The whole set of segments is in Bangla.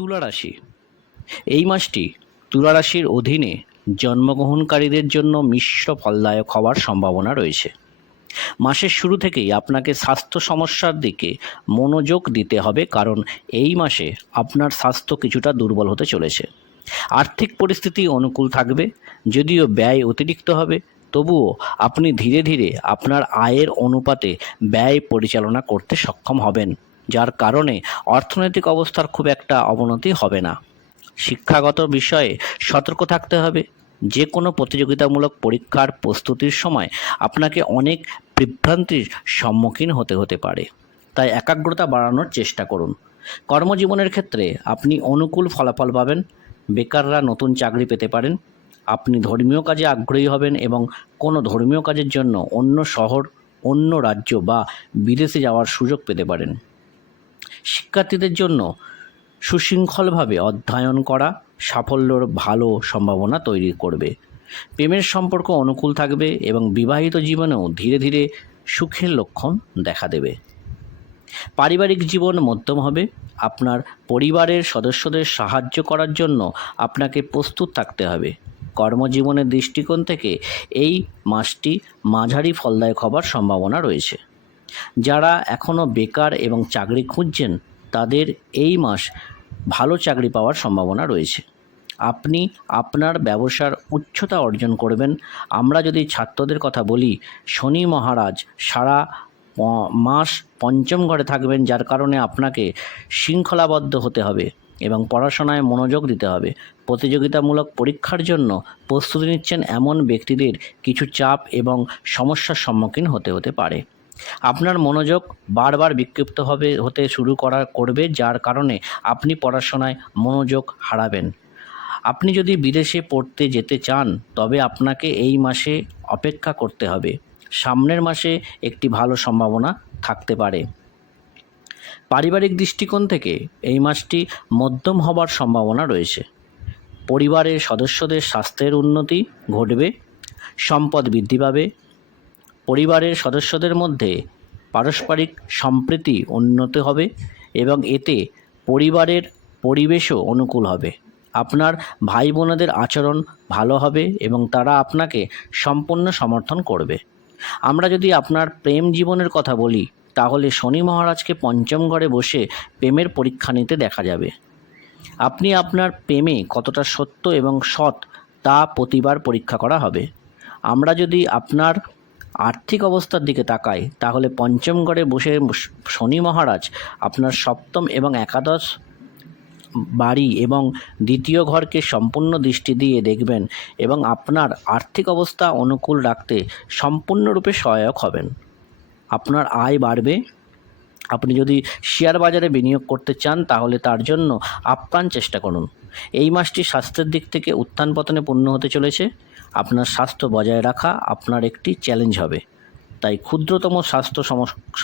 তুলা রাশি। এই মাসটি তুলা রাশির অধীনে জন্মগ্রহণকারীদের জন্য মিশ্র ফলদায়ক হওয়ার সম্ভাবনা রয়েছে। মাসের শুরু থেকেই আপনাকে স্বাস্থ্য সমস্যার দিকে মনোযোগ দিতে হবে, কারণ এই মাসে আপনার স্বাস্থ্য কিছুটা দুর্বল হতে চলেছে। আর্থিক পরিস্থিতি অনুকূল থাকবে, যদিও ব্যয় অতিরিক্ত হবে, তবুও আপনি ধীরে ধীরে আপনার আয়ের অনুপাতে ব্যয় পরিচালনা করতে সক্ষম হবেন, যার কারণে অর্থনৈতিক অবস্থার খুব একটা অবনতি হবে না। শিক্ষাগত বিষয়ে সতর্ক থাকতে হবে। যে কোনো প্রতিযোগিতামূলক পরীক্ষার প্রস্তুতির সময় আপনাকে অনেক বিভ্রান্তির সম্মুখীন হতে পারে, তাই একাগ্রতা বাড়ানোর চেষ্টা করুন। কর্মজীবনের ক্ষেত্রে আপনি অনুকূল ফলাফল পাবেন। বেকাররা নতুন চাকরি পেতে পারেন। আপনি ধর্মীয় কাজে আগ্রহী হবেন এবং কোনো ধর্মীয় কাজের জন্য অন্য শহর, অন্য রাজ্য বা বিদেশে যাওয়ার সুযোগ পেতে পারেন। শিক্ষার্থীদের জন্য সুশৃঙ্খলভাবে অধ্যয়ন করা সাফল্যর ভালো সম্ভাবনা তৈরি করবে। প্রেমের সম্পর্ক অনুকূল থাকবে এবং বিবাহিত জীবনেও ধীরে ধীরে সুখের লক্ষণ দেখা দেবে। পারিবারিক জীবন মধ্যম হবে। আপনার পরিবারের সদস্যদের সাহায্য করার জন্য আপনাকে প্রস্তুত থাকতে হবে। কর্মজীবনের দৃষ্টিকোণ থেকে এই মাসটি মাঝারি ফলদায়ক হবার সম্ভাবনা রয়েছে। যারা এখনও বেকার এবং চাকরি খুঁজছেন, তাদের এই মাস ভালো চাকরি পাওয়ার সম্ভাবনা রয়েছে। আপনি আপনার ব্যবসার উচ্চতা অর্জন করবেন। আমরা যদি ছাত্রদের কথা বলি, শনি মহারাজ সারা মাস পঞ্চম ঘরে থাকবেন, যার কারণে আপনাকে শৃঙ্খলাবদ্ধ হতে হবে এবং পড়াশোনায় মনোযোগ দিতে হবে। প্রতিযোগিতামূলক পরীক্ষার জন্য প্রস্তুতি নিচ্ছেন এমন ব্যক্তিদের কিছু চাপ এবং সমস্যার সম্মুখীন হতে পারে। আপনার মনোযোগ বারবার বিক্ষিপ্ত হতে শুরু করবে, যার কারণে আপনি পড়াশোনায় মনোযোগ হারাবেন। আপনি যদি বিদেশে পড়তে যেতে চান, তবে আপনাকে এই মাসে অপেক্ষা করতে হবে। সামনের মাসে একটি ভালো সম্ভাবনা থাকতে পারে। পারিবারিক দৃষ্টিকোণ থেকে এই মাসটি মধ্যম হবার সম্ভাবনা রয়েছে। পরিবারের সদস্যদের স্বাস্থ্যের উন্নতি ঘটবে, সম্পদ বৃদ্ধি পাবে। পরিবারের সদস্যদের মধ্যে পারস্পরিক সম্প্রীতি উন্নত হবে এবং এতে পরিবারের পরিবেশও অনুকূল হবে। আপনার ভাই বোনেদের আচরণ ভালো হবে এবং তারা আপনাকে সম্পূর্ণ সমর্থন করবে। আমরা যদি আপনার প্রেম জীবনের কথা বলি, তাহলে শনি মহারাজকে পঞ্চম ঘরে বসে প্রেমের পরীক্ষা নিতে দেখা যাবে। আপনি আপনার প্রেমে কতটা সত্য এবং সৎ তা প্রতিবার পরীক্ষা করা হবে। আমরা যদি আপনার আর্থিক অবস্থার দিকে তাকাই, তাহলে পঞ্চম ঘরে বসে শনি মহারাজ আপনার সপ্তম এবং একাদশ বাড়ি এবং দ্বিতীয় ঘরকে সম্পূর্ণ দৃষ্টি দিয়ে দেখবেন এবং আপনার আর্থিক অবস্থা অনুকূল রাখতে সম্পূর্ণরূপে সহায়ক হবেন। আপনার আয় বাড়বে। আপনি যদি শেয়ার বাজারে বিনিয়োগ করতে চান, তাহলে তার জন্য আপ্রাণ চেষ্টা করুন। এই মাসটি স্বাস্থ্যের দিক থেকে উত্থান পতনে পূর্ণ হতে চলেছে। আপনার স্বাস্থ্য বজায় রাখা আপনার একটি চ্যালেঞ্জ হবে, তাই ক্ষুদ্রতম স্বাস্থ্য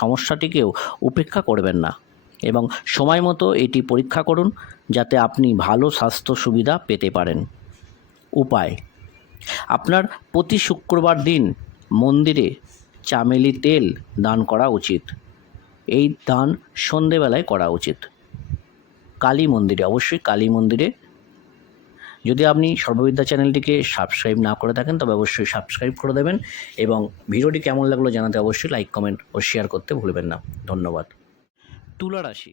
সমস্যাটিকেও উপেক্ষা করবেন না এবং সময় মতো এটি পরীক্ষা করুন, যাতে আপনি ভালো স্বাস্থ্য সুবিধা পেতে পারেন। উপায়: আপনার প্রতি শুক্রবার দিন মন্দিরে চামেলি তেল দান করা উচিত। এই দান সন্ধেবেলায় করা উচিত। কালী মন্দিরে, অবশ্যই কালী মন্দিরে। যদি আপনি সর্ববিদ্যা চ্যানেলটিকে সাবস্ক্রাইব না করে থাকেন, তবে অবশ্যই সাবস্ক্রাইব করে দেবেন এবং ভিডিওটি কেমন লাগলো জানাতে অবশ্যই লাইক, কমেন্ট ও শেয়ার করতে ভুলবেন না। ধন্যবাদ। তুলা রাশি।